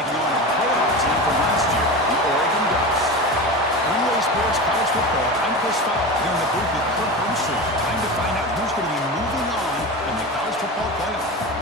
taking on a playoff team from last year, the Oregon Ducks. Three-way sports college football. I'm Chris Fowl here in the booth with Kirk Herbstreit. Time to find out who's going to be moving on in the college football playoff.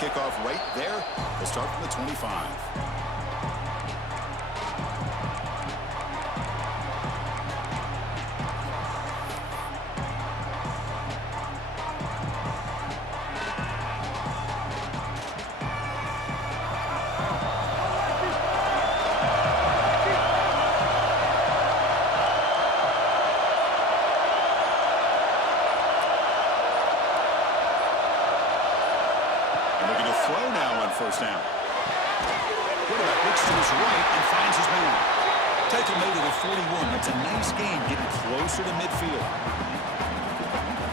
Kickoff right there. They'll start from the 25. First down. Quarterback looks to his right and finds his man. Tackle made at the 41. That's a nice gain, getting closer to midfield.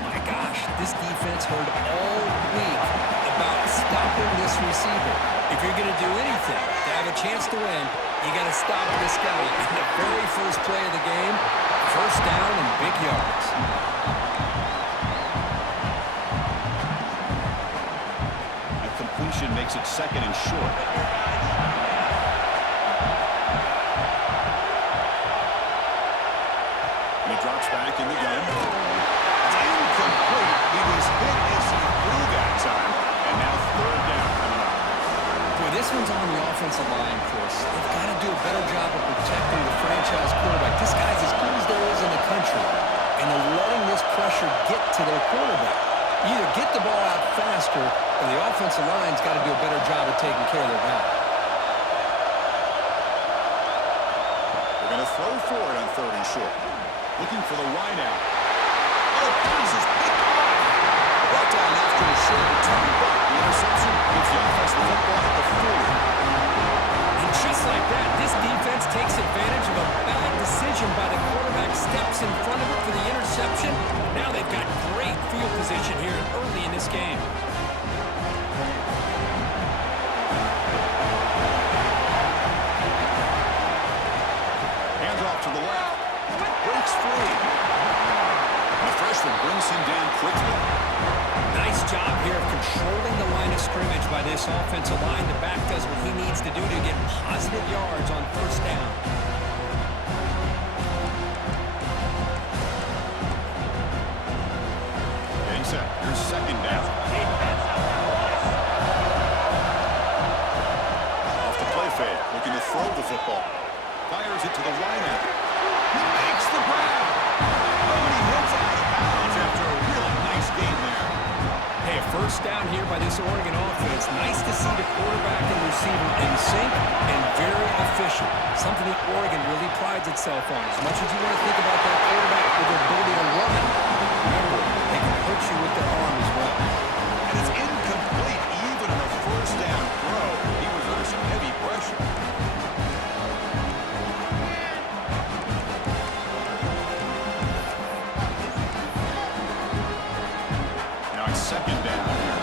My gosh, this defense heard all week about stopping this receiver. If you're going to do anything to have a chance to win, you got to stop this guy. In the very first play of the game, first down and big yards. Makes it second and short. And he drops back in the gun. It's incomplete. He was hit as he threw that time. And now third down coming up. Boy, this one's on the offensive line, Chris. They've got to do a better job of protecting the franchise quarterback. This guy's as good as there is in the country. And they're letting this pressure get to their quarterback. You either get the ball out faster, or the offensive line's got to do a better job of taking care of their guy. They're going to throw for it on third and short. Looking for the wide out. Oh, pass is picked off. Brought down after the short return. The interception gives the offense the football at the 40. And just like that, this defense takes advantage of a bad decision by the quarterback, steps in front of it for the interception. Now they've got great field position here early in this game. Hands off to the left. Breaks free. And the freshman brings him down quickly. Nice job here of controlling the line of scrimmage by this offensive line. The back does what he needs to do to get positive yards on first down. Getting set. Here's second down. Off the play fake. Looking to throw the football. Fires it to the wide end. He makes the grab. Oh, and he hits out of bounds after a real nice game there. Hey, a first down here by this Oregon offense. Nice to see the quarterback and receiver in sync and very efficient. Something that Oregon really prides itself on. As much as you want to think about that quarterback with their ability to run, remember, they can hurt you with their arm as well. And it's incomplete even on a first down throw. He was under some heavy pressure. Second down here.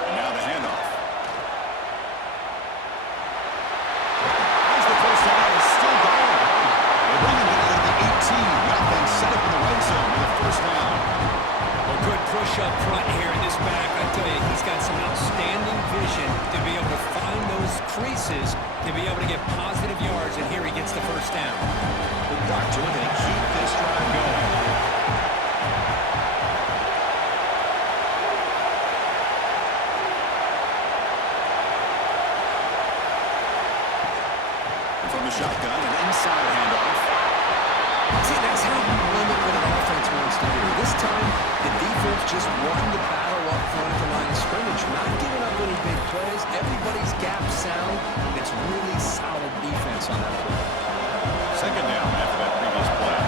And now the handoff. As the first down is still going. They bring him down to the 18. Got things set up in the red zone with a first down. A good push up front here in this back. I tell you, he's got some outstanding vision to be able to find those creases to be able to get positive yards, and here he gets the first down. The Ducks are looking to keep this drive going. From the shotgun, an inside handoff. See, that's how you limit what an offense wants to do. This time, the defense just won the battle up front at the line of scrimmage, not giving up any big plays. Everybody's gap sound. It's really solid defense on that play. Second down after that previous play.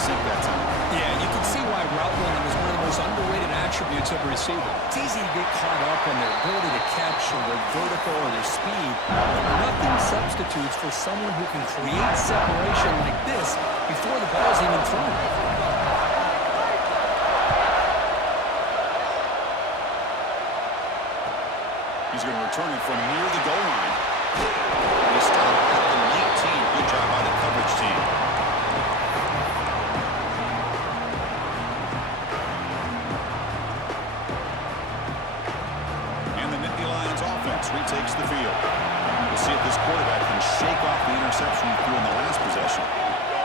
sync that time. Yeah, you can see why route running is one of the most underrated attributes of a receiver. It's easy to get caught up on their ability to catch or their vertical or their speed, but nothing substitutes for someone who can create separation like this before the ball's even thrown. He's going to return it from near the goal line. He stopped at the 19. Good job by the coverage team. And the Nittany Lions offense retakes the field. We'll see if this quarterback can shake off the interception he threw in the last possession.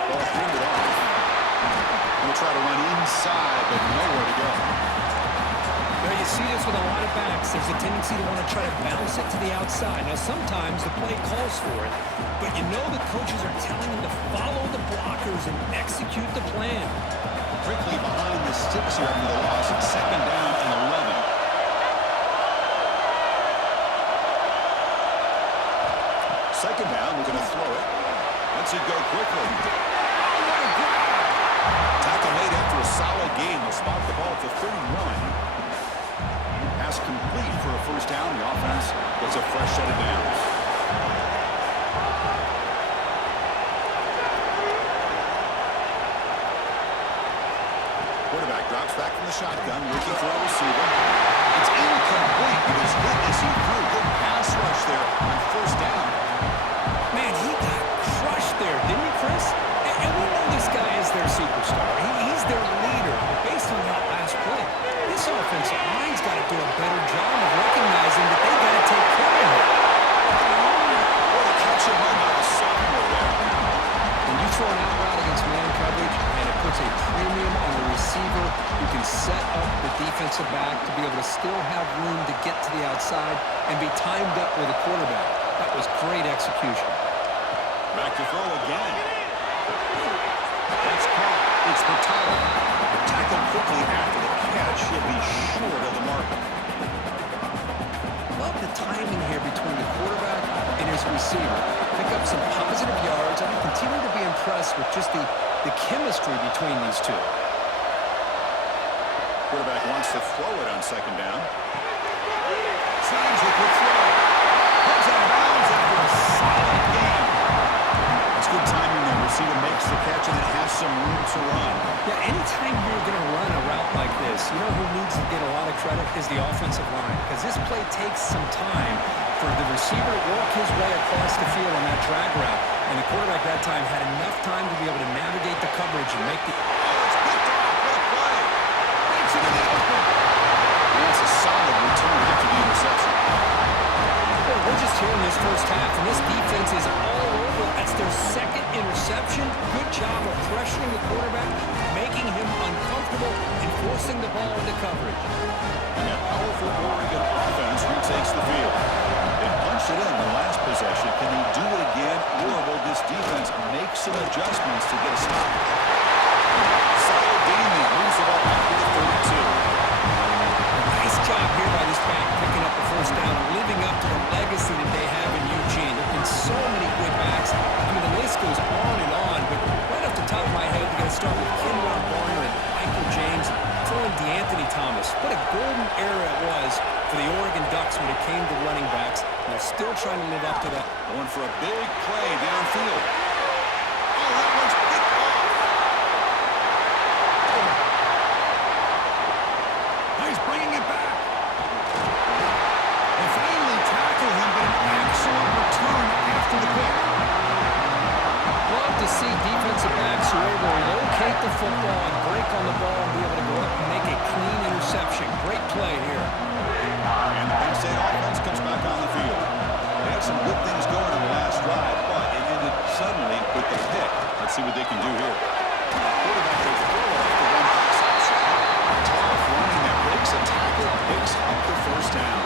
Ball handed off. He'll try to run inside, but nowhere to go. Now, you see this with a lot of backs. There's a tendency to want to try to bounce it to the outside. Now, sometimes the play calls for it, but you know the coaches are telling them to follow the blockers and execute the plan. Quickly behind the sticks here after the loss. Second down and 11. Second down, we're going to throw it. Lets it go quickly. Oh, what a grab! Tackle made after a solid game. Will spot the ball for 31. Pass complete for a first down. The offense gets a fresh set of downs. Quarterback drops back from the shotgun, looking for a receiver. It's incomplete. It was hit as he threw. Good pass rush there on first down. Man, he got crushed there, didn't he, Chris? And we know this guy is their superstar. He's their leader. But based on that last play, this offensive line's got to do a better job of recognizing that they got to take care of it. What a catch and run by the sophomore there. When you throw an out route against man coverage, and it puts a premium on the receiver, you can set up the defensive back to be able to still have room to get to the outside and be timed up with a quarterback. That was great execution. Back to throw again. That's caught. It's Bertolo. Tackled quickly after the catch. He'll be short of the mark. Love the timing here between the quarterback and his receiver. Pick up some positive yards, and I continue to be impressed with just the chemistry between these two. Quarterback wants to throw it on second down. Signs a good throw. Comes out of bounds after a solid game. That's good timing there. Receiver makes the catch and then has some room to run. Yeah, anytime you're going to run a route like this, you know who needs to get a lot of credit is the offensive line, because this play takes some time for the receiver to work his way across the field on that drag route, and the quarterback that time had enough time to be able to navigate the coverage and make the... Oh, it's picked off. What a play. Breaks into the open. And that's a solid return after the interception. Well, we're just here in this first half, and this defense is all over. That's their second interception. Good job of pressuring the quarterback, making him uncomfortable, and forcing the ball into coverage. And that powerful Oregon offense retakes the field. They punched it in the last possession. Can they do it again, or will this defense make some adjustments to get a stop? Solid game there. Moves the ball up to the 32. Nice job here by this back, picking up the first down and living up to the legacy that they have in Eugene. There have been so many good backs. I mean, the list goes on, but right off the top of my head, we're going to start with Kenrod Barner and Michael James, throwing DeAnthony Thomas. What a golden era it was for the Oregon Ducks when it came to running backs, and they're still trying to live up to that. Going for a big play downfield. Oh, that one's picked off. He's bringing it back. They finally tackle him, but an excellent return after the pick. Love to see defensive backs who are able to locate the football and break on the ball and be able to go up and make a clean interception. Great play here. And the Penn State offense comes back on the field. They had some good things going on the last drive, but it ended suddenly with the pick. Let's see what they can do here. Quarterback will throw it after one pass option. Tough running that breaks a tackle, picks up the first down.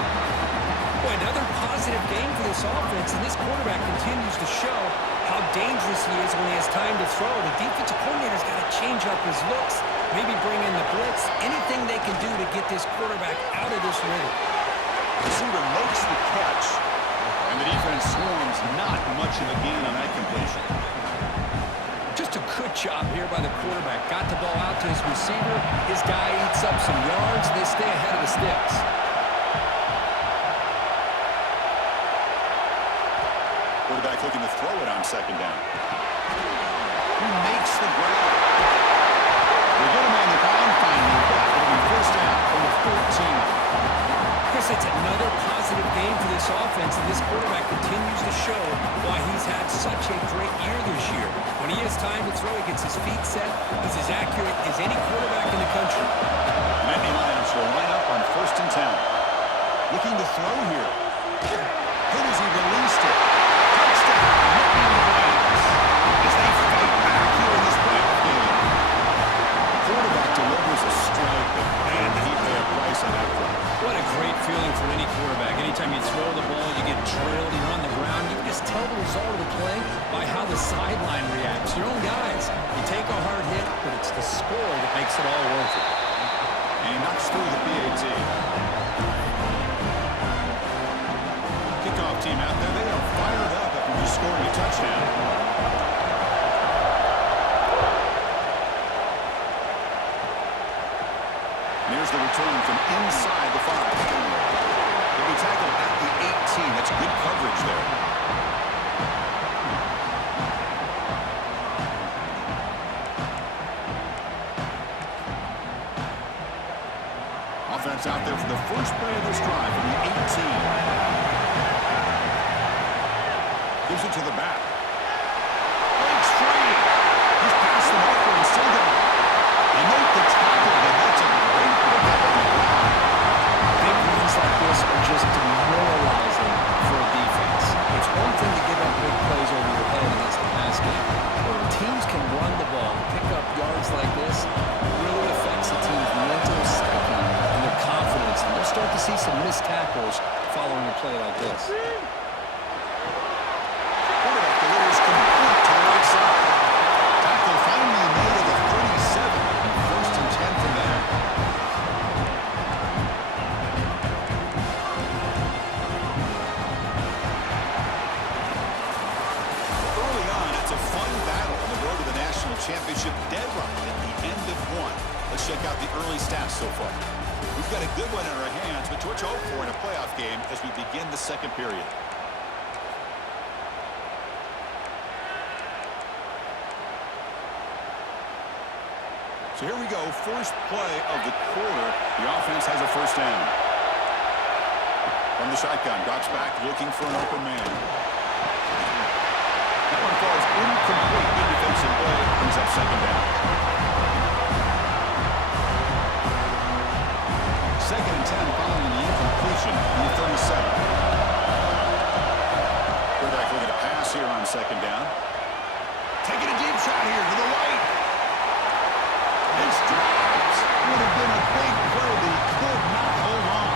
Boy, another positive game for this offense, and this quarterback continues to show how dangerous he is when he has time to throw. The defensive coordinator's got to change up his looks, maybe bring in the blitz, anything they can do to get this quarterback out of this rhythm. Receiver makes the catch, and the defense swarms. Not much of a gain on that completion. Just a Good job here by the quarterback. Got the ball out to his receiver. His guy eats up some yards. They stay ahead of the sticks. Quarterback looking to throw it on second down. He makes the grab. They get him on the ground finally, but it'll be first down from the 14. Chris, it's another positive game for this offense, and this quarterback continues to show why he's had such a great year this year. When he has time to throw, he gets his feet set. He's as accurate as any quarterback in the country. Nittany Lions will line up on 1st and 10. Looking to throw here. Hit as he released it. Touchdown, Nittany Lions. As they fight back here in this playoff game. Quarterback delivers a strike, but man, did he pay a price on that play. What a great feeling for any quarterback. Anytime you throw the ball, you get drilled, you're on the ground. You can just tell the result of the play by how the sideline reacts. Your own guys, you take a hard hit, but it's the score that makes it all worth it. And he knocks through the PAT. Kickoff team out there, they are fired up after just scoring a touchdown. Here's the return from inside the 5. He'll be tackled at the 18. That's good coverage there. Offense out there for the first play of this drive from the 18. Gives it to the back. Breaks free. He's past the marker and still got it. They make the tackle, but that's a great pickup on the ground. Big runs like this are just demoralizing for a defense. It's one thing to give up big plays over your head against the pass game, but when teams can run the ball and pick up yards like this, it really affects the team's mental psyche and their confidence, and they'll start to see some missed tackles following a play like this. Quarterback delivers complete to the right side. Tackle finally made at the 37. First and 10 from there. Early on, it's a fun battle on the road to the national championship deadline at the end of one. Let's check out the early stats so far. We've got a good one in our hands, but to what you hope for in a playoff game as we begin the second period. So here we go, first play of the quarter. The offense has a first down. From the shotgun, drops back, looking for an open man. That one falls incomplete. Good defensive play, brings up second down. Second and 10 following the incompletion in the 37. Quarterback looking to pass here on second down. Taking a deep shot here to the right. This drive would have been a big play, but he could not hold on.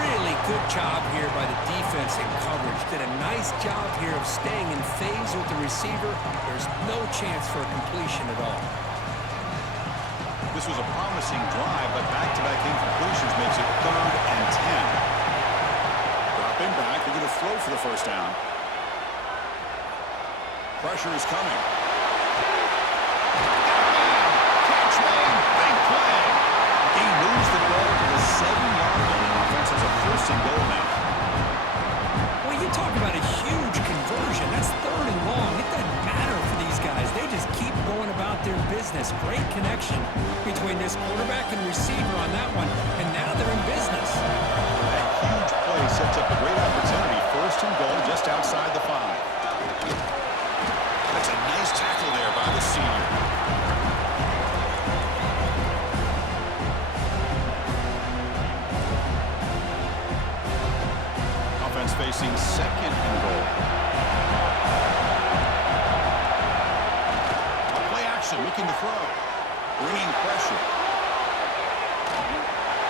Really good job here by the defense in coverage. Did a nice job here of staying in phase with the receiver. There's no chance for a completion at all. This was a promising drive, but back-to-back incompletions makes it 3rd and 10. Dropping back, they're going to throw for the first down. Pressure is coming. Catch man, big play. He moves the ball to the 7-yard line. Offense has a first and goal now. Well, you talk about a huge conversion. That's 3rd and long. It doesn't matter for these guys. They just keep going about their business. Great connection between this quarterback and receiver on that one, and now they're in business. That huge play sets up a great opportunity. First and goal just outside the 5. That's a nice tackle there by the senior. Offense facing second and goal. Play action, looking to throw. Bringing pressure.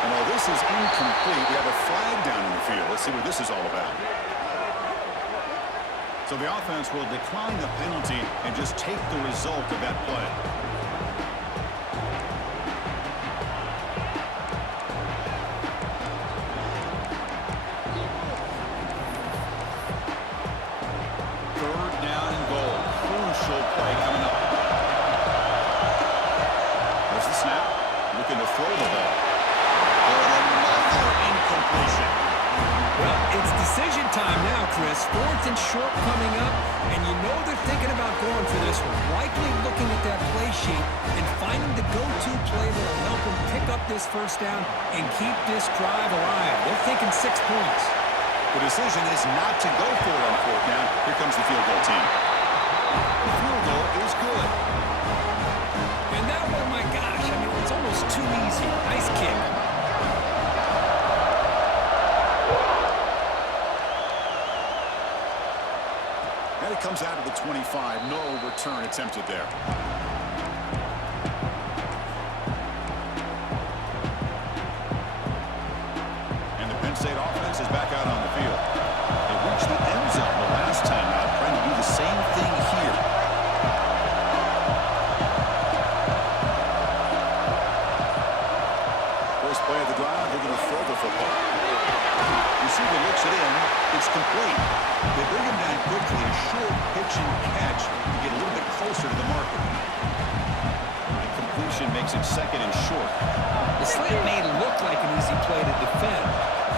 And while this is incomplete, we have a flag down in the field. Let's see what this is all about. So the offense will decline the penalty and just take the result of that play. Third down and goal. Crucial play coming up. sheet and finding the go-to play that will help him pick up this first down and keep this drive alive. They're thinking 6 points. The decision is not to go for it on 4th down. Here comes the field goal team. The field goal is good. And that one, my gosh, I mean, it's almost too easy. Nice kick. And it comes out of the 25. No return attempted there. And the Penn State offense is back out on the field. They reached the end zone the last time out, trying to do the same thing here. First play of the drive, they're going to throw the football. Receiver looks it in. It's complete. They bring him down quickly. A short pitch and catch to get a little bit closer to the marker. And completion makes it 2nd and short. The slant may look like an easy play to defend,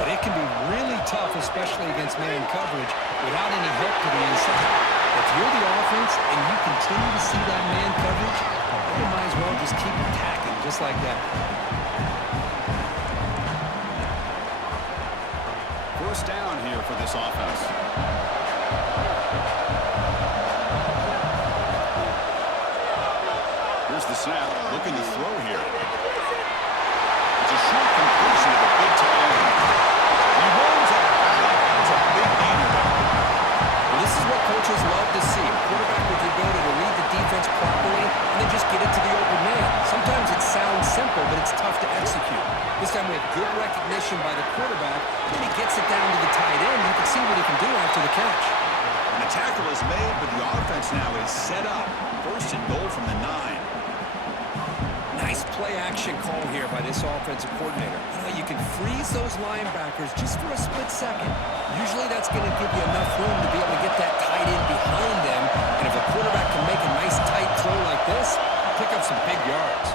but it can be really tough, especially against man coverage, without any help to the inside. If you're the offense and you continue to see that man coverage, you might as well just keep attacking just like that. First down here for this offense. Here's the snap, looking to throw here. It's a short completion of a big tight end. He runs out of bounds. That's a big gainer there. Well, this is what coaches love to see. A quarterback with the ability to read the defense properly and then just get it to the open man. Sometimes it sounds simple, but it's tough to execute. This time we have good recognition by the quarterback. Then he gets it down to the tight end. You can see what he can do after the catch. And the tackle is made, but the offense now is set up. 1st and goal from the 9. Nice play-action call here by this offensive coordinator. You know, you can freeze those linebackers just for a split second. Usually that's going to give you enough room to be able to get that tight end behind them. And if a quarterback can make a nice tight throw like this, pick up some big yards.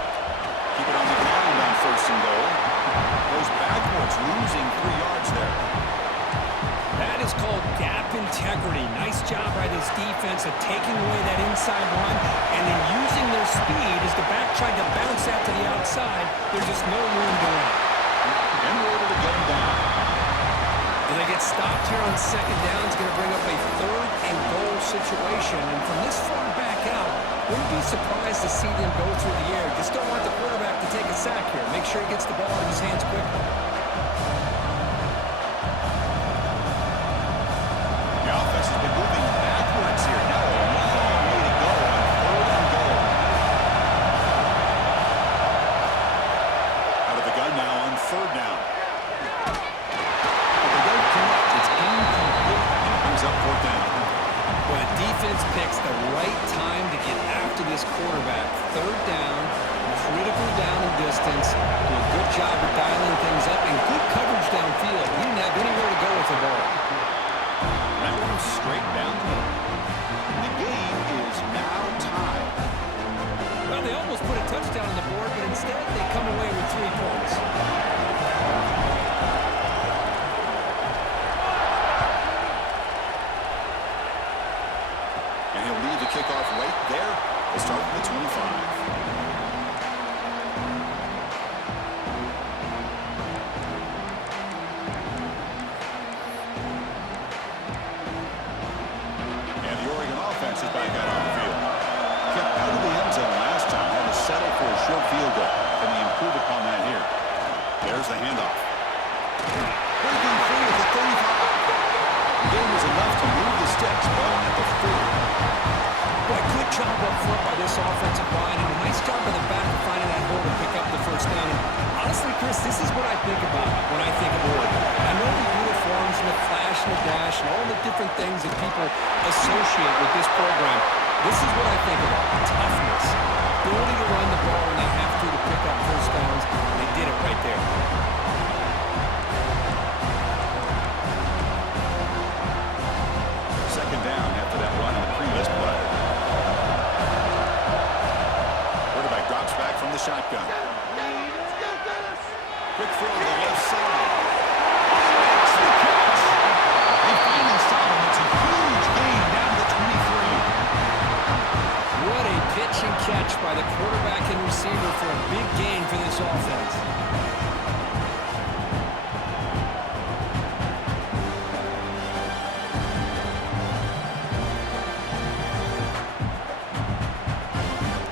Keep it on the ground on 1st and goal. Goes backwards, losing 3 yards there. That is called gap integrity. Nice job by this defense of taking away that inside run and then using their speed as the back tried to bounce out to the outside. There's just no room to run. And we're able to get him down. And they get stopped here on 2nd down. It's going to bring up a 3rd and goal situation. And from this far back out, wouldn't be surprised to see them go through the air. Just don't want the quarterback to take a sack here. Make sure he gets the ball in his hands quickly. The offense has been moving backwards here. Now a long way to go on 3rd and goal. Out of the gun now on 3rd down. But they don't connect. It's incomplete. And it brings up 4th down. Well, the defense picks the right time to get after this quarterback. 3rd down, critical down and distance. Do a good job of dialing things up and good coverage downfield. He didn't have anywhere to go with the ball. That one straight down the middle. The game is now tied. Well, they almost put a touchdown on the board, but instead they come away with 3 points. And he'll leave the kickoff right there. We'll start from the 25. And the Oregon offense is back out on the field. Kept out of the end zone last time. Had to settle for a short field goal. Can they improve upon that here? There's the handoff. Breaking free at the 35. The game was enough to move the sticks, but at the 40. Boy, good job up front by this offensive line, and a nice job by the back of finding that hole to pick up the 1st down. And honestly, Chris, this is what I think about when I think of Oregon. I know the uniforms and the flash and the dash and all the different things that people associate with this program. This is what I think about. Toughness. Ability to run the ball when they have to pick up 1st downs. They did it right there. Second down after that run in the previous play. Quarterback drops back from the shotgun. Quick throw to the left side. Makes the catch. They finally stop him. It's a huge gain down to the 23. What a pitch and catch by the quarterback and receiver for a big gain for this offense.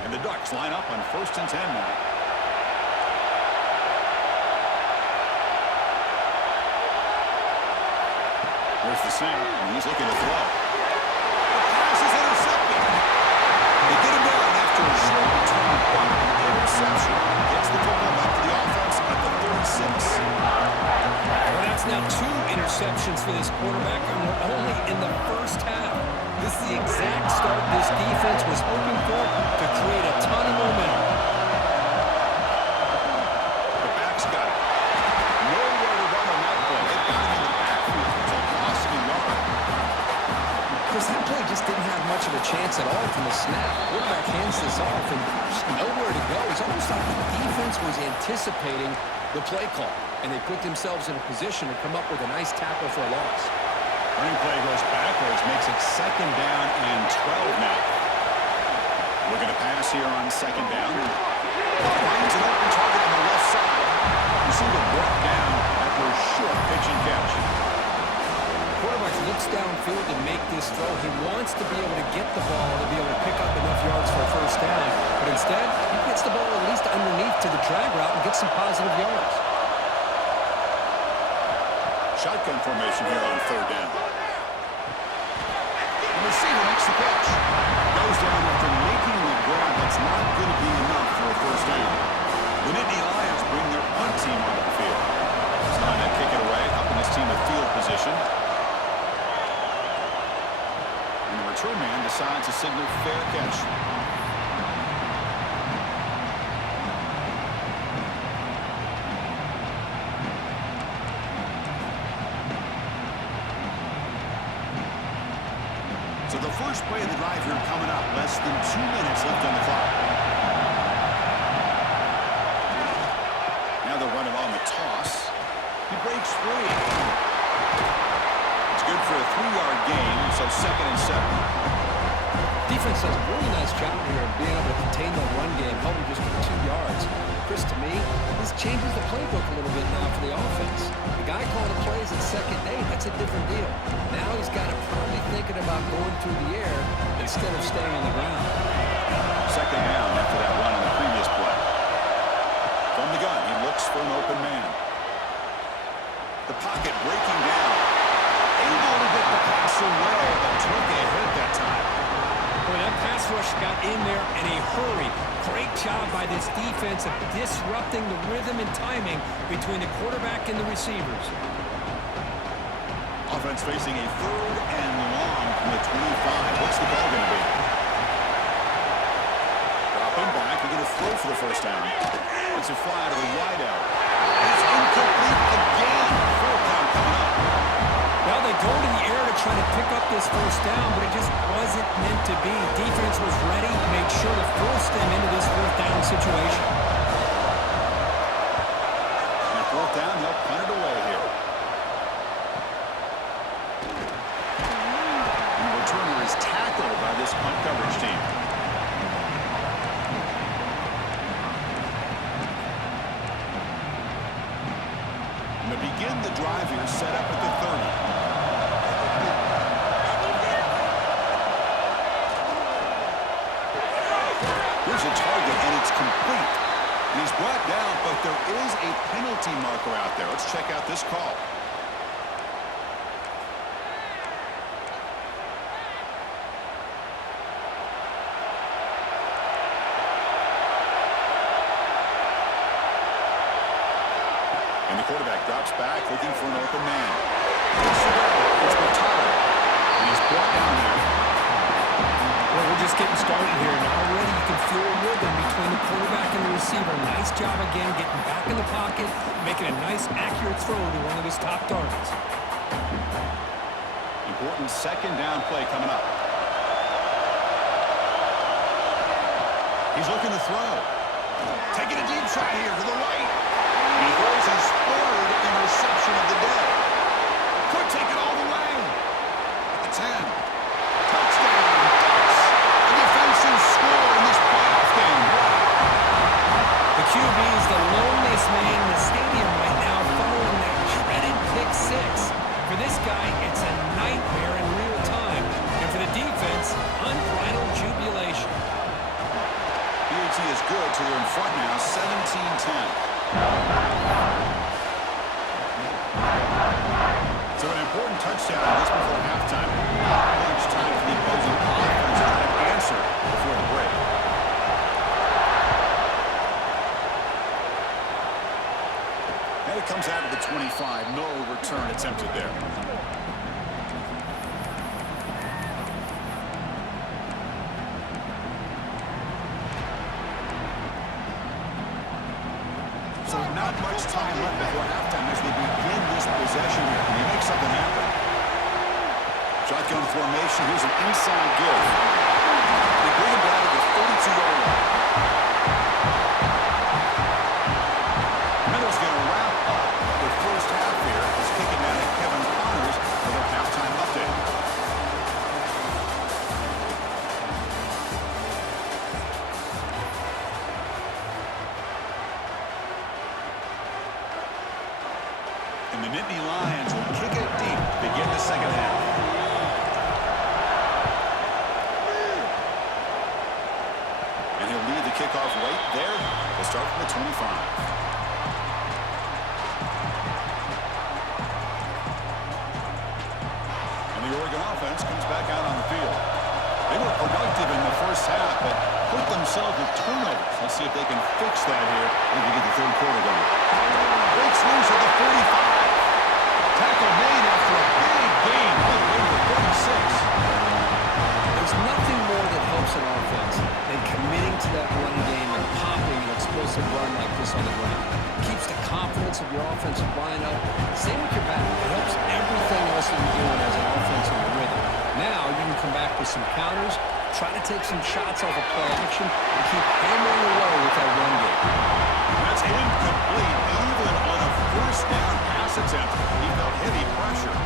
And the Ducks line up on 1st and 10 now. There's the snap, and he's looking to throw. The pass is intercepted. They get him down after a short return punt. Interception gets the football back to the offense at the 36. Well, that's now 2 interceptions for this quarterback, and we're only in the first half. This is the exact start this defense was hoping for to create a ton of momentum. The back's got it. Nowhere to run on that play. They've got him in the backfield. It's a loss of a yard. Chris, that play just didn't have much of a chance at all from the snap. Quarterback hands this off, and just nowhere to go. It's almost like the defense was anticipating the play call, and they put themselves in a position to come up with a nice tackle for a loss. Running play goes backwards, makes it 2nd down and 12 now. Looking to pass here on 2nd down. Finds an open target on the left side. Receiver brought down after a short pitch and catch. Quarterback looks downfield to make this throw. He wants to be able to get the ball to be able to pick up enough yards for a 1st down. But instead, he gets the ball at least underneath to the drag route and gets some positive yards. Shotgun formation here on 3rd down. The receiver makes the catch. Goes down after making the grab. That's not going to be enough for a 1st down. The Nittany Lions bring their punt team onto the field. It's time to kick it away, helping this team with field position. And the return man decides to signal fair catch. So the first play of the drive here coming up. Less than 2 minutes left on the clock. Now they'll run it on the toss. He breaks free. It's good for a 3-yard gain, so 2nd and 7. Defense does a really nice job here of being able to contain the run game, helping just get 2 yards. Chris, to me, this changes the playbook a little bit now for the offense. The guy calling the plays at 2nd and 8, that's a different deal. Now he's got to probably thinking about going through the air instead of staying on the ground. 2nd down after that run on the previous play. From the gun, he looks for an open man. The pocket breaking down. Able to get the pass away, but took a hit that time. Boy, that pass rush got in there in a hurry. Great job by this defense of disrupting the rhythm and timing between the quarterback and the receivers. Offense facing a 3rd and long from the 25. What's the ball going to be? Dropping back, we're going to throw for the 1st down. It's a fly to the wideout. It's incomplete again. 4th down coming up. Well, they go to the air to try to pick up this 1st down, but it just wasn't meant to be. Defense was ready, made sure to force them into this 4th down situation. And 4th down, they'll punt it away here. And the returner is tackled by this punt coverage team. And to begin the drive here, set up at the 30. Here's a target, and it's complete. He's brought down, but there is a penalty marker out there. Let's check out this call. And the quarterback drops back, looking for an open man. It's Bertano, and he's brought down there. Well, we're just getting started here, and already you can feel a rhythm between the quarterback and the receiver. Nice job again getting back in the pocket, making a nice, accurate throw to one of his top targets. Important 2nd down play coming up. He's looking to throw. Taking a deep shot here to the right. He throws his 3rd interception of the day. Could take it all the way. At the 10. Touchdown, Ducks. A defensive score in this playoff penalty is good, so they're in front now, 17-10. So an important touchdown just before halftime. Not much time for the opposing offense to try to answer before the break. And it comes out of the 25. No return attempted there. So not much time left before halftime as they begin this possession here. Can they make something happen? Shotgun formation. Here's an inside give. They bring him down to the 32-yard line. Miller's going to wrap up the first half here. He's kicking out at Kevin Connors with our halftime update. And the Nittany Lions will kick it deep to begin the second half. And he'll lead the kickoff right there. We'll start from the 25. And the Oregon offense comes back out on the field. They were productive in the first half, but put themselves with turnovers. Let's see if they can fix that here when we get the third quarter going. Breaks loose at the 45. Tackle made after a big gain. All the way to the 36. There's nothing more that helps an offense than committing to that run game and popping an explosive run like this on the ground. Keeps the confidence of your offensive line up. Same with your back. It helps everything else that you're doing as an offense in your rhythm. Now you can come back with some counters, try to take some shots off of play action, and keep hammering away with that run game. That's incomplete. Even on a first down pass attempt, he felt heavy pressure.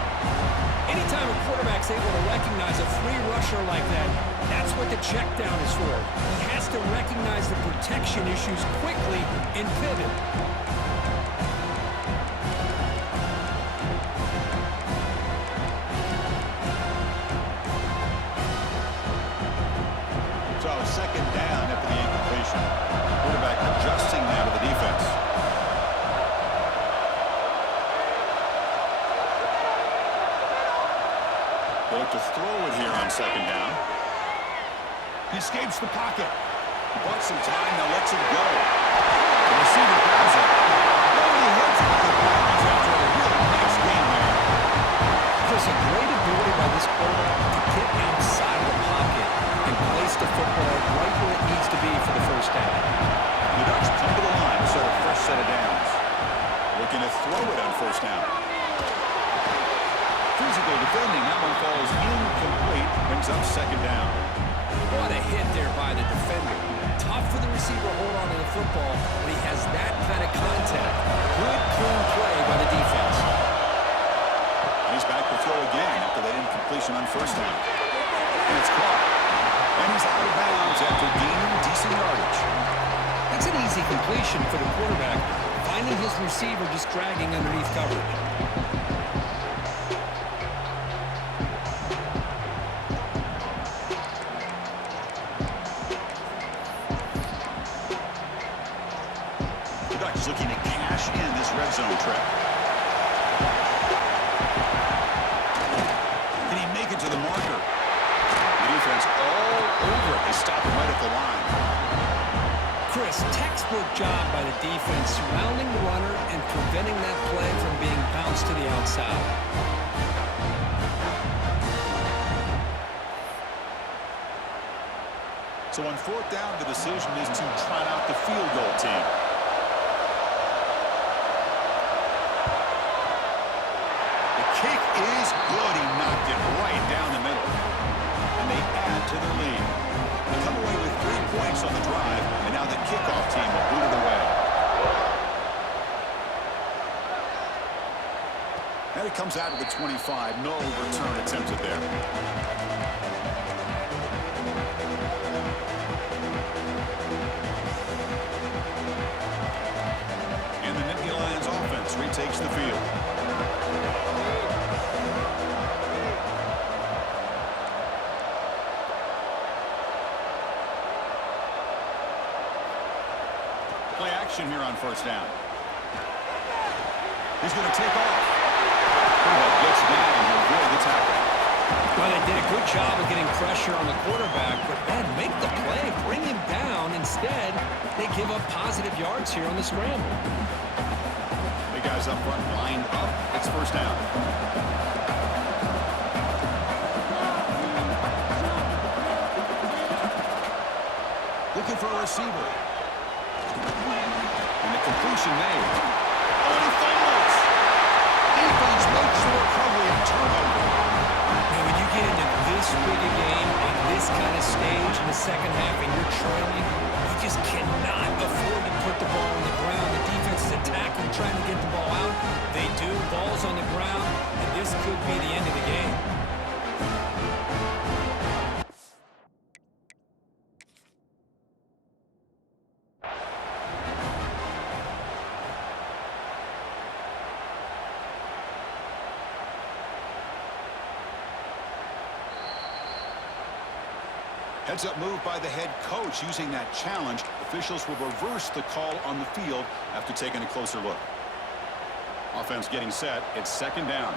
Anytime a quarterback's able to recognize a free rusher like that, that's what the check down is for. He has to recognize the protection issues quickly and pivot. So second down after the incompletion. Quarterback adjusting now to the defense. They look to throw it here on second down. He escapes the pocket. He bought some time, now lets it go. The receiver grabs it. Oh, he hits it with the package after a really nice game there. There's a great ability by this quarterback to get outside of the pocket and place the football right where it needs to be for the first down. The Ducks come to the line to start a fresh set of downs. Looking to throw it on first down. Physical defending. That one falls incomplete. Brings up second down. What a hit there by the defender. Tough for the receiver to hold on to the football when he has that kind of contact. Good, clean play by the defense. And he's back to throw again after that incompletion on first down. And it's caught. And he's out of bounds after gaining decent yardage. That's an easy completion for the quarterback, finding his receiver just dragging underneath coverage. The Ducks looking to cash in this red zone trip. Can he make it to the marker? The defense all over it. They stop him right at the line. Chris, textbook job by the defense surrounding the runner and preventing that play from being bounced to the outside. So on fourth down, the decision is to trot out the field goal team. The kick is good. He knocked it right down the middle. And they add to their lead. They come away with 3 points on the drive, and now the kickoff team will boot it away. And it comes out of the 25. No return attempted there. And the Nittany Lions offense retakes the field. Play action here on first down. He's going to take off. Quarterback gets down to avoid the tackle. Well, they did a good job of getting pressure on the quarterback, but man, make the play, bring him down. Instead, they give up positive yards here on the scramble. The guys up front lined up. It's first down. Looking for a receiver. And the completion made. Oh, and he fumbles. Defense makes the recovery and turnover. Man, when you get into this big a game on this kind of stage in the second half and you're trailing, you just cannot afford to put the ball on the ground. The defense is attacking, trying to get the ball out. They do. Ball's on the ground, and this could be the end of the game. Heads-up move by the head coach. Using that challenge, officials will reverse the call on the field after taking a closer look. Offense getting set. It's second down.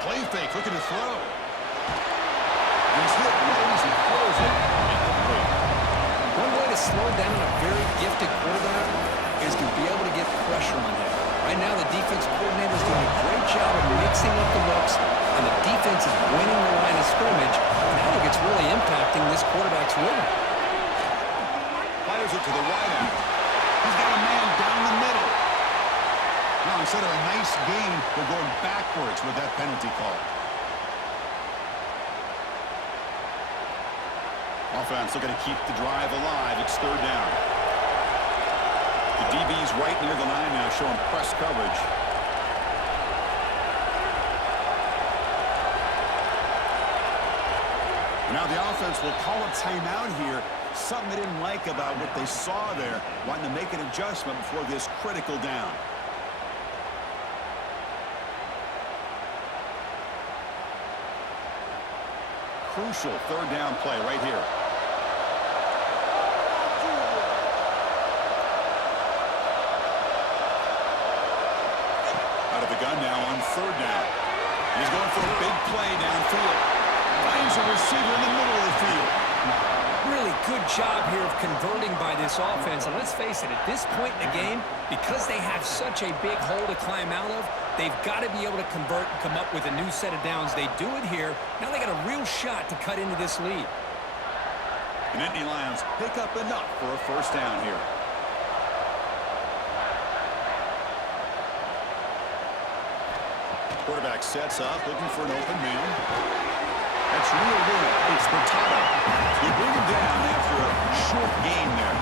Play fake, looking to throw. He's hit, rolls, and throws it. One way to slow down a very gifted quarterback is to be able to get pressure on him. Right now, the defense coordinator is doing a great job of mixing up the looks, and the defense is winning the line of scrimmage, and I think it's really impacting this quarterback's rhythm. Fires it to the right end. He's got a man down the middle. Now, instead of a nice game, they're going backwards with that penalty call. Offense looking to keep the drive alive. It's third down. The DB's right near the line now, showing press coverage. Now the offense will call a timeout here. Something they didn't like about what they saw there. Wanting to make an adjustment before this critical down. Crucial third down play right here. Out of the gun now on third down. He's going for a big play downfield. Finds a receiver in the middle of the field. Really good job here of converting by this offense. And let's face it, at this point in the game, because they have such a big hole to climb out of, they've got to be able to convert and come up with a new set of downs. They do it here. Now they got a real shot to cut into this lead. And Indy Lions pick up enough for a first down here. Quarterback sets up, looking for an open man. That's real good. It's Bertato. They bring him down after a short gain there.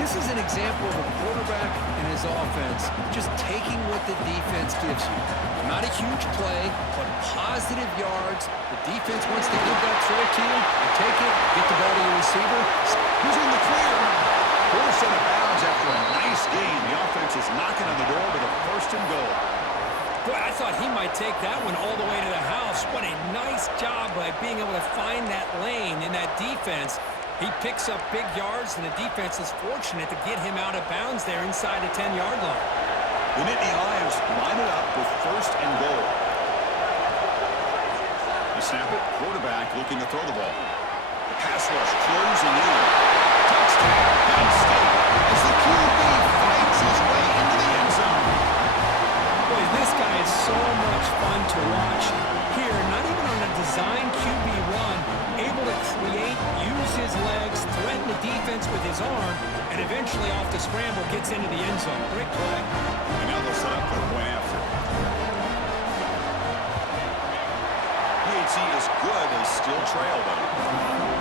This is an example of a quarterback and his offense just taking what the defense gives you. Not a huge play, but positive yards. The defense wants to give that throw to you. You take it, get the ball to your receiver. Who's in the clear? Forced out of bounds after a nice gain. The offense is knocking on the door with a first and goal. Boy, I thought he might take that one all the way to the house. What a nice job by being able to find that lane in that defense. He picks up big yards, and the defense is fortunate to get him out of bounds there inside the 10-yard line. The Nittany Lions line it up with first and goal. They snap it. Quarterback looking to throw the ball. The pass rush closing in. Touchdown, Penn State, as the QB fights his way into the end zone. Boy, this guy is so much fun to watch. Here, not even on a design QB run, able to create, use his legs, threaten the defense with his arm, and eventually off the scramble gets into the end zone. Great play. And now they'll set up for a point after. PHC is good. They still trail, though.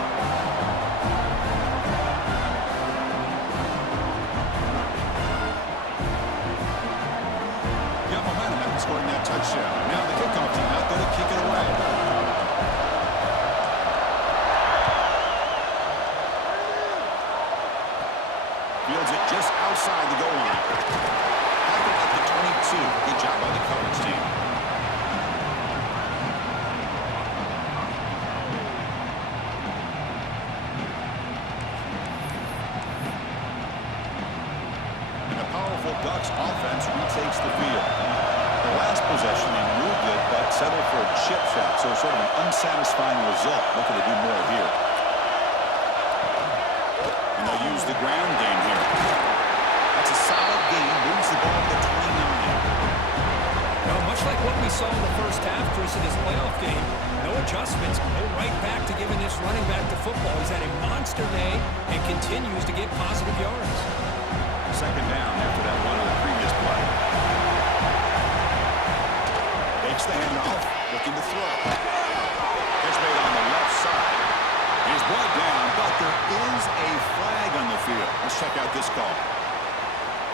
Scoring that touchdown. Now the kickoff team out there to kick it away. Fields it just outside the goal line. Back at the 22. Good job by the coverage team. possession. They moved it, but settled for a chip shot. So sort of an unsatisfying result. Looking to do more here. And they'll use the ground game here. That's a solid gain. Moves the ball to the 29. Now, much like what we saw in the first half, Chris, in this playoff game, no adjustments. Go right back to giving this running back to football. He's had a monster day and continues to get positive yards. Second down after that one on the previous play. Takes the handoff, looking to throw. Catch made on the left side. He's brought down, but there is a flag on the field. Let's check out this call.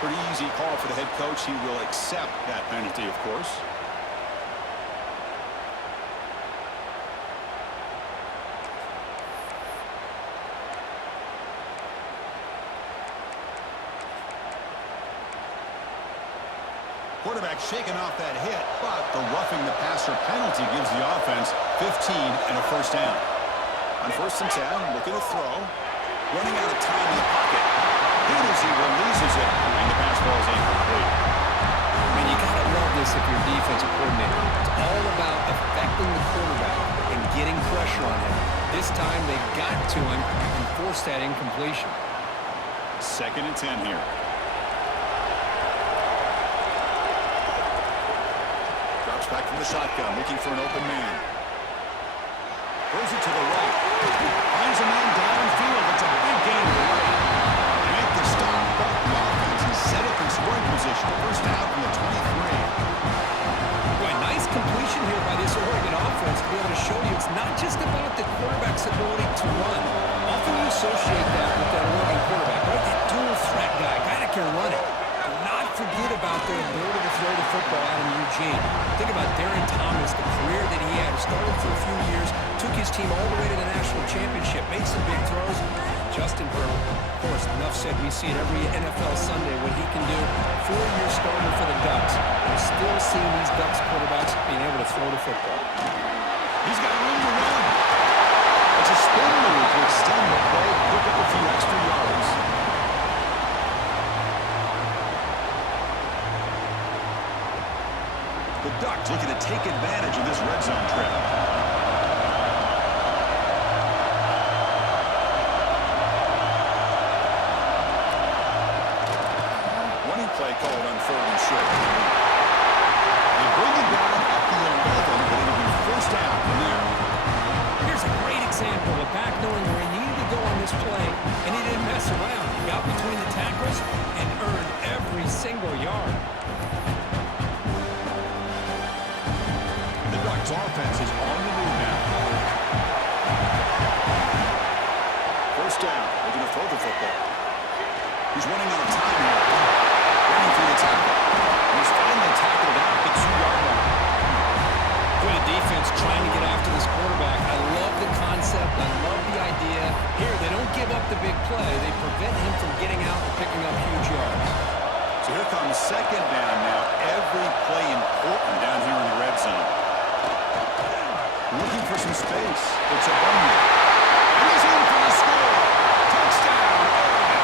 Pretty easy call for the head coach. He will accept that penalty, of course. Quarterback shaking off that hit, but the roughing the passer penalty gives the offense 15 and a first down. On 1st and 10, looking to throw. Running out of time in the pocket. Hit as he releases it, and the pass ball is incomplete. I mean, you got to love this if you're a defensive coordinator. It's all about affecting the quarterback and getting pressure on him. This time they got to him and forced that incompletion. 2nd and 10 here. Drops back from the shotgun, looking for an open man. Throws it to the right. Finds a man downfield. It's a big gain to the right. They make the stop, but the offense is set up in scoring position. First down from the 23. Boy, nice completion here by this Oregon offense to be able to show you it's not just about the quarterback's ability to run. Often you associate that with that Oregon quarterback, right? That dual threat guy that can run it. Do not forget about their ability to throw the football out in Eugene. Think about Darren Thomas, the career that he had. Started for a few years, took his team all the way to the national championship, made some big throws. Justin Burrow, of course, enough said. We see it every NFL Sunday what he can do. 4-year starter for the Ducks. We're still seeing these Ducks quarterbacks being able to throw the football. He's got room to run. It's a spin move to extend the play, pick up a few extra yards. The Ducks looking to take advantage of this red zone trip. Running play called on 3rd and short. They bring it down at the 11, but it'll be first down from there. Here's a great example of a back knowing where he needed to go on this play, and he didn't mess around. He got between the tackles and earned every single yard. The Ducks offense is on the move now. First down. They're going to throw the football. He's running out of time here. Running through the tackle. And he's finally tackled out at the 2-yard line. Good defense trying to get after this quarterback. I love the concept. I love the idea. Here, they don't give up the big play. They prevent him from getting out and picking up huge yards. So here comes 2nd down now. Every play important down here in the red zone. Looking for some space. It's a bummer. And he's in for the score. Touchdown, Oregon.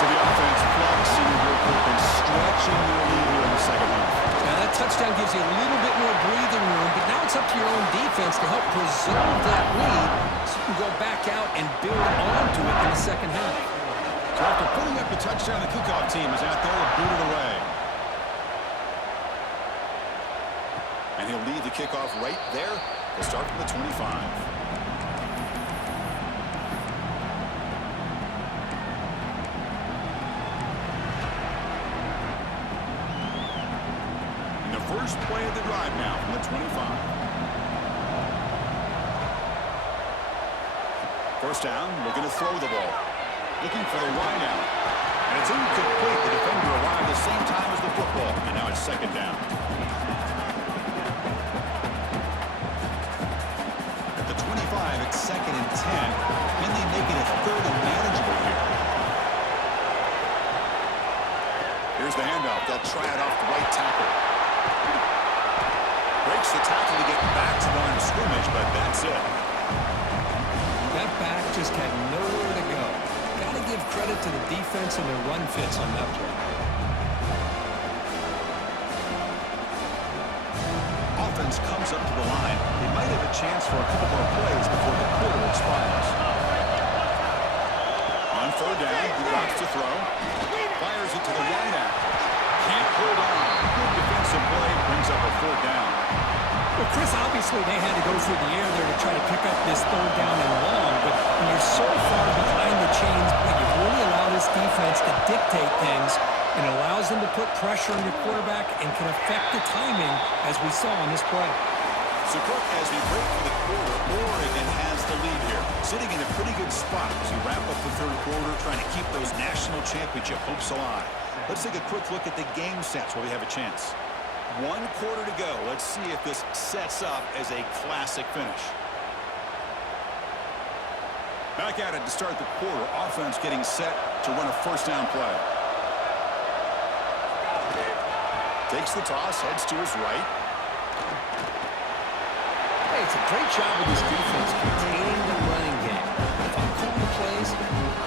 So the offense flexing real quick and stretching their lead here in the second half. Now that touchdown gives you a little bit more breathing room, but now it's up to your own defense to help preserve that lead so you can go back out and build onto it in the second half. So after putting up the touchdown, the kickoff team is out there to boot it away. And he'll lead the kickoff right there. They'll start from the 25. And the first play of the drive now from the 25. First down, looking to throw the ball. Looking for the wide out. And it's incomplete. The defender arrived at the same time as the football. And now it's 2nd down. It's 2nd and 10. Can they make it a 3rd and manageable here? Here's the handoff. They'll try it off the right tackle. Breaks the tackle to get back to the line of scrimmage, but that's it. That back just had nowhere to go. Got to give credit to the defense and their run fits on that play. offense comes up to the line, they might have a chance for a couple more plays before the quarter expires. On third down, he drops to throw. Fires it to the wideout. Can't hold on. Good defensive play brings up a fourth down. Well, Chris, obviously they had to go through the air there to try to pick up this third down and long, but when you're so far behind the chains, you really allow this defense to dictate things. It allows them to put pressure on your quarterback and can affect the timing, as we saw on this play. So, Cook, as we break for the quarter, Oregon has the lead here, sitting in a pretty good spot as we wrap up the third quarter, trying to keep those national championship hopes alive. Let's take a quick look at the game sets where we have a chance. 1 quarter to go. Let's see if this sets up as a classic finish. Back at it to start the quarter. Offense getting set to run a first down play. Takes the toss, heads to his right. Hey, it's a great job of this defense containing the running game. If I'm calling plays,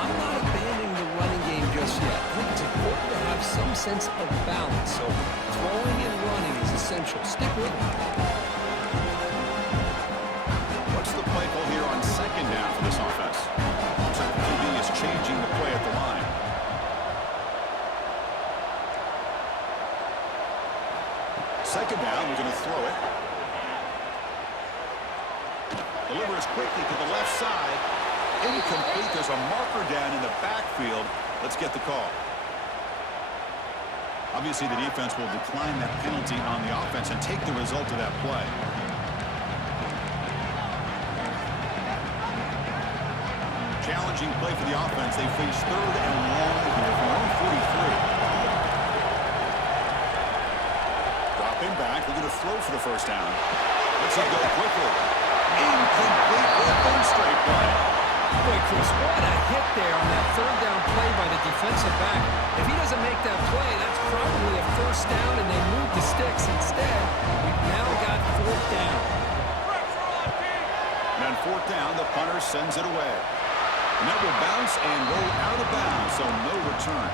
I'm not abandoning the running game just yet. I think it's important to have some sense of balance. So throwing and running is essential. Stick with it. What's the play call here on second down for this offense? Looks like the QB is changing the play at the line. Second down, we're going to throw it. Delivers quickly to the left side. Incomplete. There's a marker down in the backfield. Let's get the call. Obviously, the defense will decline that penalty on the offense and take the result of that play. Challenging play for the offense. They face third and long here from their own 43. Dropping back. We're going to throw for the first down. Let's it go quickly. Incomplete. Open straight play. Boy, Chris, what a hit there on that third down play by the defensive back. If he doesn't make that play, that's probably a first down, and they move the sticks instead. We've now got fourth down. And on fourth down, the punter sends it away. And that will bounce and roll out of bounds, so no return.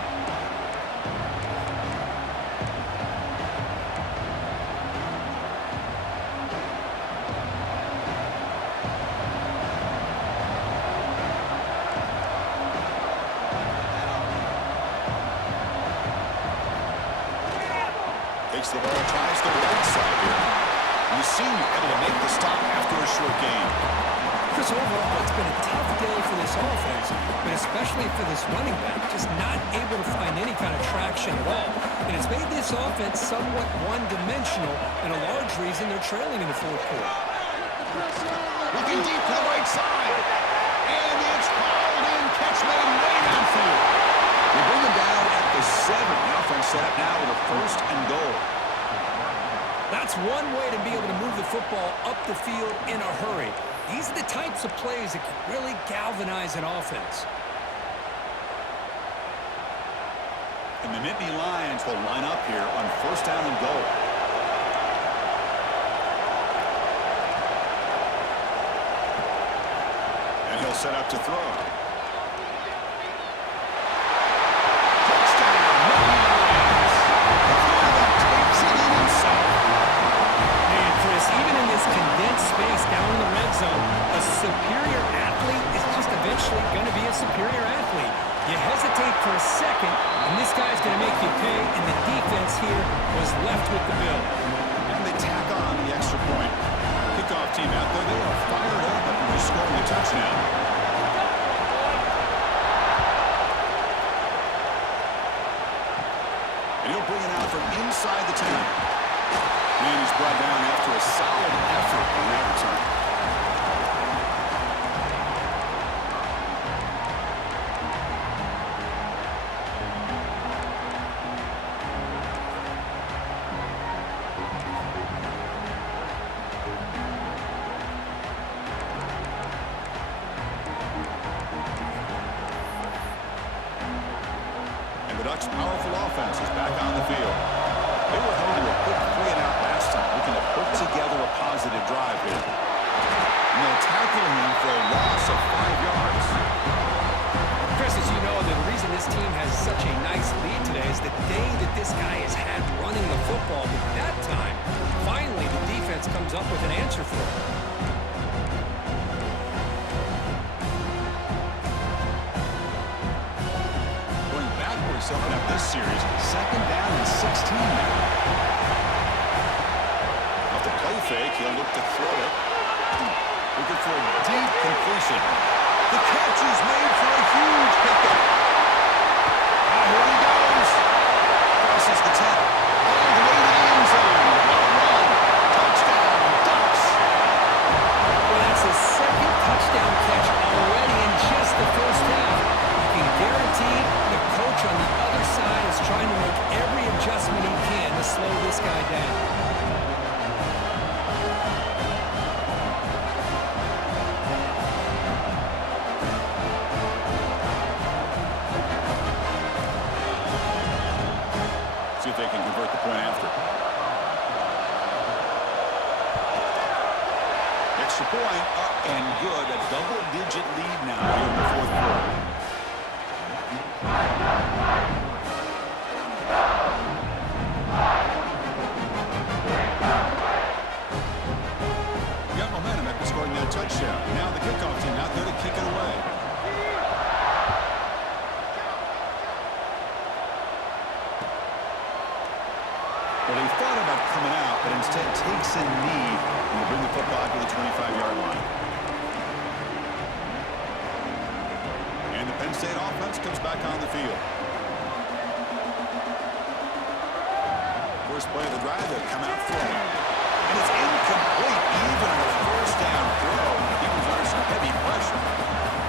Takes the ball, tries the right side here. And the senior able to make the stop after a short game. Chris, overall, it's been a tough day for this offense, but especially for this running back, just not able to find any kind of traction at all. And it's made this offense somewhat one-dimensional, and a large reason they're trailing in the fourth quarter. Looking deep to the right side. And it's hauled in. Catch made way downfield. They bring him down at the 7. The offense set up now with a first and goal. That's one way to be able to move the football up the field in a hurry. These are the types of plays that can really galvanize an offense. And the Nittany Lions will line up here on first down and goal. And he'll set up to throw. A superior athlete is just eventually going to be a superior athlete. You hesitate for a second, and this guy's going to make you pay, and the defense here was left with the bill. And they tack on the extra point. Kickoff team out there, they are fired up after scoring a touchdown. And he'll bring it out from inside the 10. And he's brought down after a solid effort on that return. And the Ducks' powerful offense is back on the field. They were held to a quick 3-and-out last time, looking to put together a positive drive here. And they'll tackle him for a loss of 5 yards. Chris, as you know, the reason this team has such a nice lead today is the day that this guy has had running the football. But that time, finally, the defense up with an answer for it. Going backwards to open up this series. 2nd down and 16 now. Off the play fake, he'll look to throw it. Looking for a deep completion. The catch is made for a huge pickup. And here he goes. Crosses the 10. All the way to the end zone. Well run. Touchdown, Ducks. Well, that's his 2nd touchdown catch already in just the first half. You can guarantee the coach on the other side is trying to make every adjustment he can to slow this guy down. See if they can convert the point after. Extra point up and good. A double-digit lead now here in the 4th quarter. Got momentum after scoring that touchdown. Now the kickoff team out there to kick it away. Well, he thought about coming out, but instead takes a knee and will bring the football to the 25-yard line. And the Penn State offense comes back on the field. First play of the drive, they'll come out throwing. And it's incomplete, even on a 1st down throw. He was under some heavy pressure.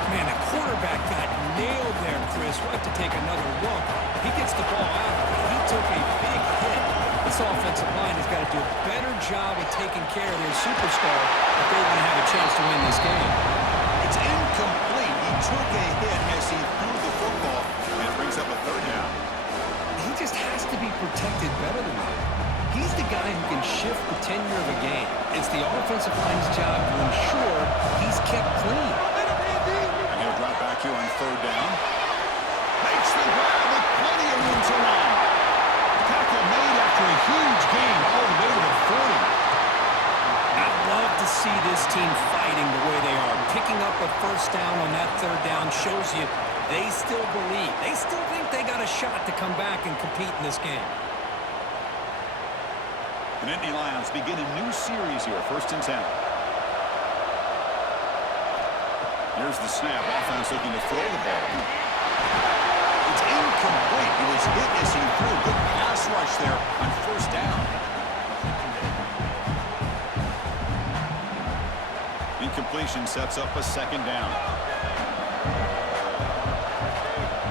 Man, the quarterback got nailed there, Chris. We'll have to take another look. He gets the ball out, but he took a big hit. This offensive line has got to do a better job of taking care of their superstar if they want to have a chance to win this game. It's incomplete. He took a hit as he threw the football, and it brings up a 3rd down. He just has to be protected better than that. He's the guy who can shift the tenure of a game. It's the offensive line's job to ensure he's kept clean. And he'll drop back here on 3rd down. Makes the grab with plenty of room to run. Tackle made after a huge gain all the way to the 40. I love to see this team fighting the way they are. Picking up a 1st down on that 3rd down shows you they still believe. They still think they got a shot to come back and compete in this game. The Nittany Lions begin a new series here, 1st and 10. Here's the snap. Offense looking to throw the ball. It's incomplete. It was hit as he threw. Good pass rush there on 1st down. Incompletion sets up a 2nd down.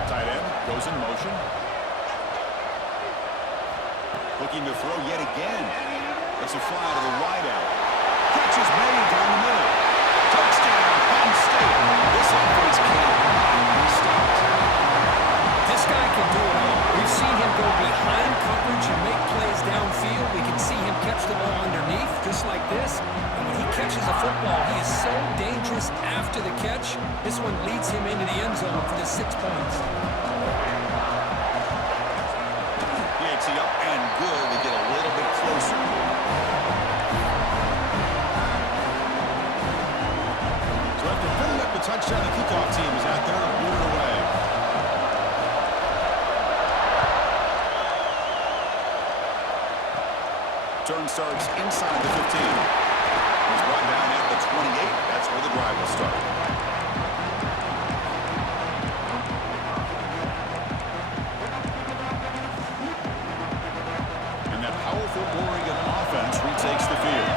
Tight end goes in motion. Looking to throw yet again. That's a fly to the wideout. Catch is made down the middle. Touchdown, Penn State. This offense can't be stopped. This guy can do it all. We've seen him go behind coverage and make plays downfield. We can see him catch the ball underneath, just like this. And when he catches a football, he is so dangerous after the catch. This one leads him into the end zone for the 6 points. Up and good to get a little bit closer. So after putting up the touchdown, the kickoff team is out there to boot it away. Turn starts inside the 15. He's brought down at the 28. That's where the drive will start. Oregon offense retakes the field.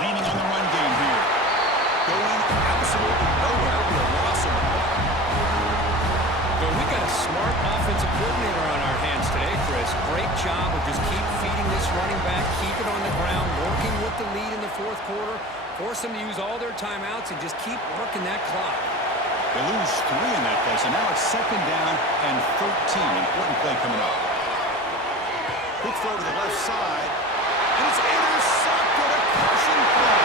Leaning on the run game here. Going absolutely nowhere with a loss of the ball. Well, we got a smart offensive coordinator on our hands today, Chris. Great job of just keep feeding this running back, keep it on the ground, working with the lead in the 4th quarter, force them to use all their timeouts, and just keep working that clock. They lose 3 in that play, so now it's 2nd down and 13. Important play coming up. Quick throw to the left side, and it's intercepted. A crushing play.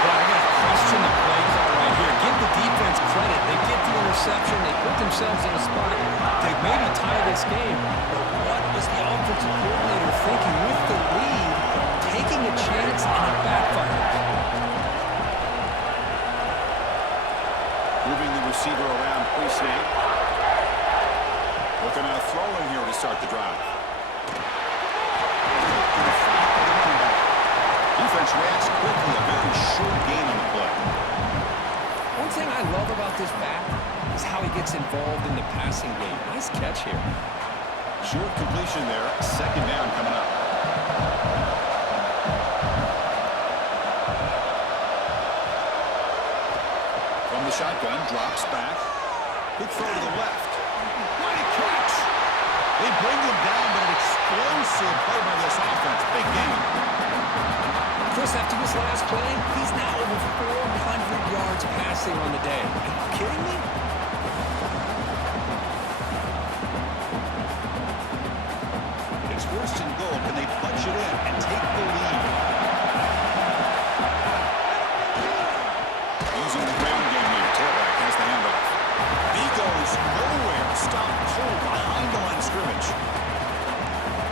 Well, I got to question the play call right here. Give the defense credit. They get the interception. They put themselves in a spot to maybe tie this close game. But what was the offensive coordinator thinking with the lead, taking a chance and it backfired? Moving the receiver around pre-snap. Looking at a throw in here to start the drive. Defense reacts quickly. A very short gain on the play. One thing I love about this back is how he gets involved in the passing game. Nice catch here. Short completion there. Second down coming up. From the shotgun, drops back. Quick throw to the left. Mighty catch. They bring him down, but an explosive play by this offense. Big game. Chris, after this last play, he's now over 400 yards passing on the day. Are you kidding me? It's first and goal. Can they punch it in and take the lead? Using the ground game here. Tailback has the handoff. He goes nowhere. Stop cold behind the line of scrimmage.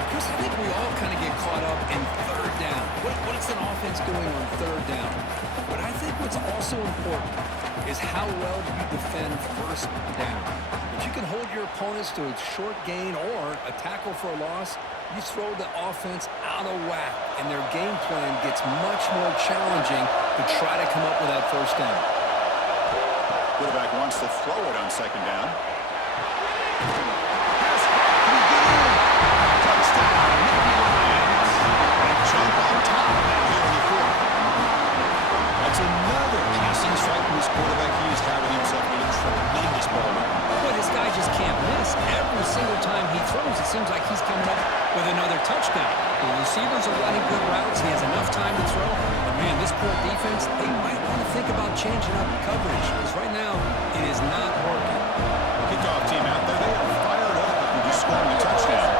Chris, I think we all kind of get caught up in third down. What is an offense doing on third down? But I think what's also important is how well do you defend first down. If you can hold your opponents to a short gain or a tackle for a loss, you throw the offense out of whack, and their game plan gets much more challenging to try to come up with that first down. Quarterback wants to throw it on second down. That's another passing strike from this quarterback. He is having himself with a tremendous ball run. Boy, this guy just can't miss. Every single time he throws, it seems like he's coming up with another touchdown. The receivers are running good routes. He has enough time to throw. But, man, this poor defense, they might want to think about changing up coverage because right now it is not working. Kickoff team out there. They are fired up after just scoring a touchdown.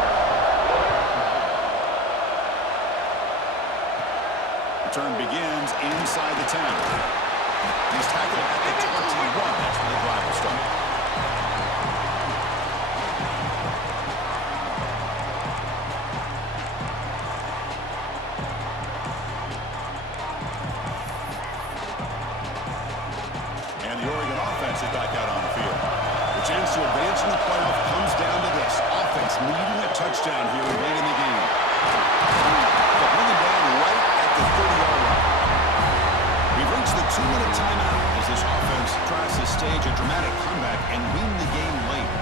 Return begins inside the 10. He's tackled at the 21. That's where the drive will start. And the Oregon offense is back out on the field. The chance to advance in the playoff comes down to this. Offense needing a touchdown here late in the game. But bring it down right at the 30-yard line. We've reached the 2-minute timeout as this offense tries to stage a dramatic comeback and win the game late.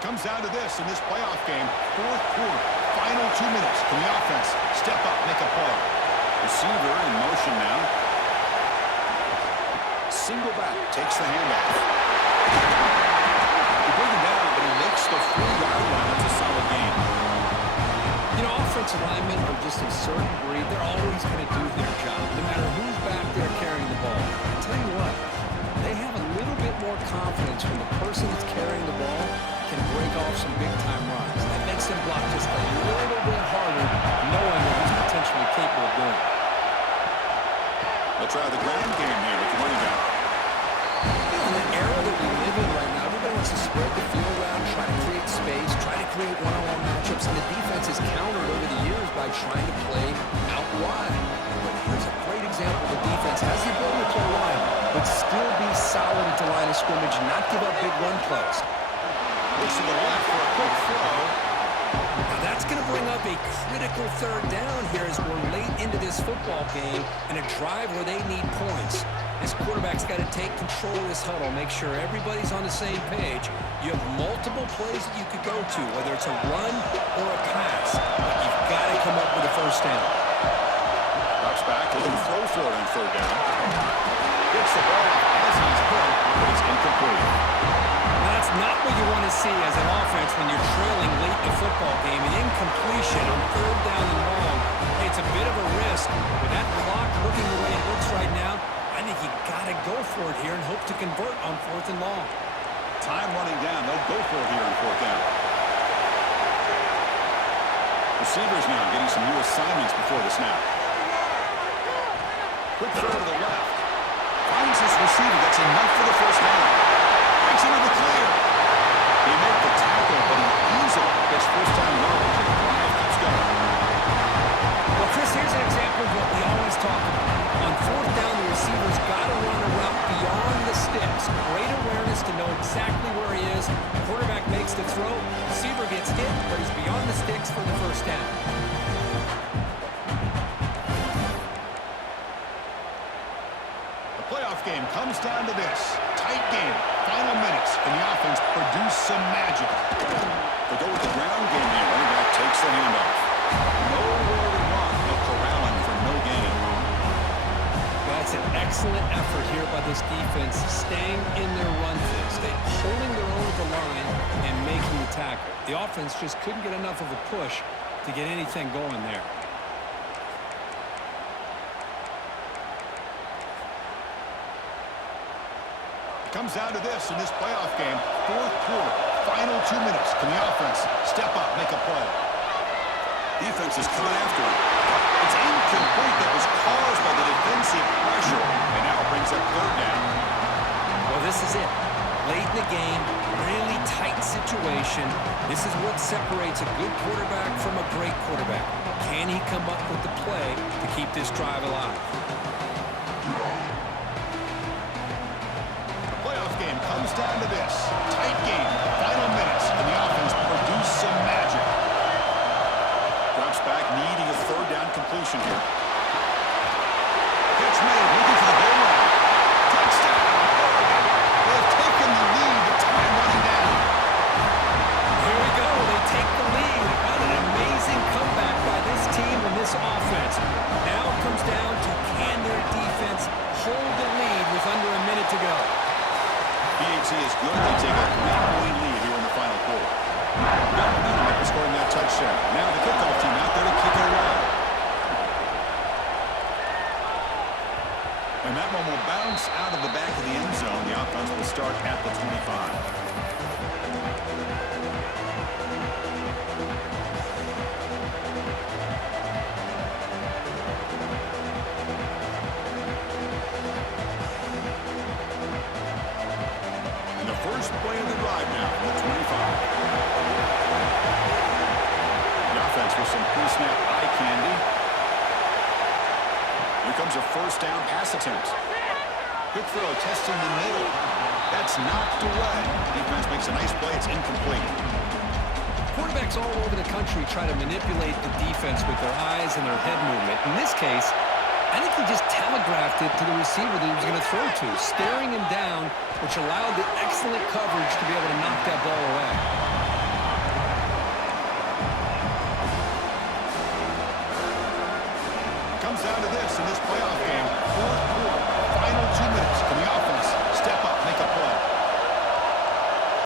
Comes down to this in this playoff game. Fourth quarter, final 2 minutes. Can the offense step up, make a play? Receiver in motion now. Single back, takes the handoff. He brings him down, but he makes the 3-yard line. It's a solid game. You know, offensive linemen are just a certain breed. They're always going to do their job, no matter who's back there carrying the ball. I tell you what, they have a little bit more confidence when the person that's carrying the ball can break off some big-time runs. That makes them block just a little bit harder, knowing what he's potentially capable of doing. They'll try the ground game here with the running back. In the era that we live in right now, everybody wants to spread the field around, try to create space, try to create one-on-one matchups, and the defense has countered over the years by trying to play out wide. But here's a great example. The defense has the ability to play wide, but still be solid at the line of scrimmage, not give up big run plays. Looks to the left for a quick throw. Now that's going to bring up a critical third down here as we're late into this football game and a drive where they need points. This quarterback's got to take control of this huddle, make sure everybody's on the same page. You have multiple plays that you could go to, whether it's a run or a pass. But you've got to come up with a first down. Drops back, looking to throw for it on third down. Gets the ball as he's hit, but it's incomplete. That's not what you want to see as an offense when you're trailing late in the football game. An incompletion on third down and long. Hey, it's a bit of a risk. With that clock looking the way it looks right now, I think you got to go for it here and hope to convert on fourth and long. Time running down. They'll go for it here on 4th down. Receivers now getting some new assignments before the snap. Quick throw to the left. Finds his receiver. That's enough for the first down. Breaks into the clear. They make the tackle, but he easily gets first-down yardage, and the drive keeps going. Well, Chris, here's an example of what we always talk about. On 4th down, the receiver's got to run a route beyond the sticks. Great awareness to know exactly where he is. Quarterback makes the throw. Receiver gets hit, but he's beyond the sticks for the first down. The playoff game comes down to this. Tight game. Final minutes. Can the offense produce some magic? They go with the ground game here. Running back takes the handoff. Nowhere to run, but corralling for no gain. That's an excellent effort here by this defense, staying in their run phase, holding their own at the line and making the tackle. The offense just couldn't get enough of a push to get anything going there. It comes down to this in this playoff game. 4th quarter. Final 2 minutes. Can the offense step up, make a play? Defense is coming after him. It's incomplete. That was caused by the defensive pressure. And now it brings up 3rd down. Well, this is it. Late in the game, really tight situation. This is what separates a good quarterback from a great quarterback. Can he come up with the play to keep this drive alive? The playoff game comes down to this. Tight game. Final minutes. Can the offense produce some magic? Drops back, needing a 3rd down completion here. Catch made, looking for the goal line. Touchdown! They have taken the lead, but time running down. Here we go. They take the lead. What an amazing comeback by this team and this offense. Now it comes down to can their defense hold the lead with under a minute to go. BAT is good. They take a 3-point lead here in the final quarter. Got momentum after scoring that touchdown. Now the kickoff team out there to kick it away. And that one will bounce out of the back of the end zone. The offense will start at the 25. And the first play of the drive now from the 25. The offense with some pre-snap eye candy. Here comes a first down pass attempt. Quick throw, testing the middle. That's knocked away. Defense makes a nice play. It's incomplete. Quarterbacks all over the country try to manipulate the defense with their eyes and their head movement. In this case, I think he just telegraphed it to the receiver that he was going to throw to, staring him down, which allowed the excellent coverage to be able to knock that ball away. Comes down to this in this playoff game. 4th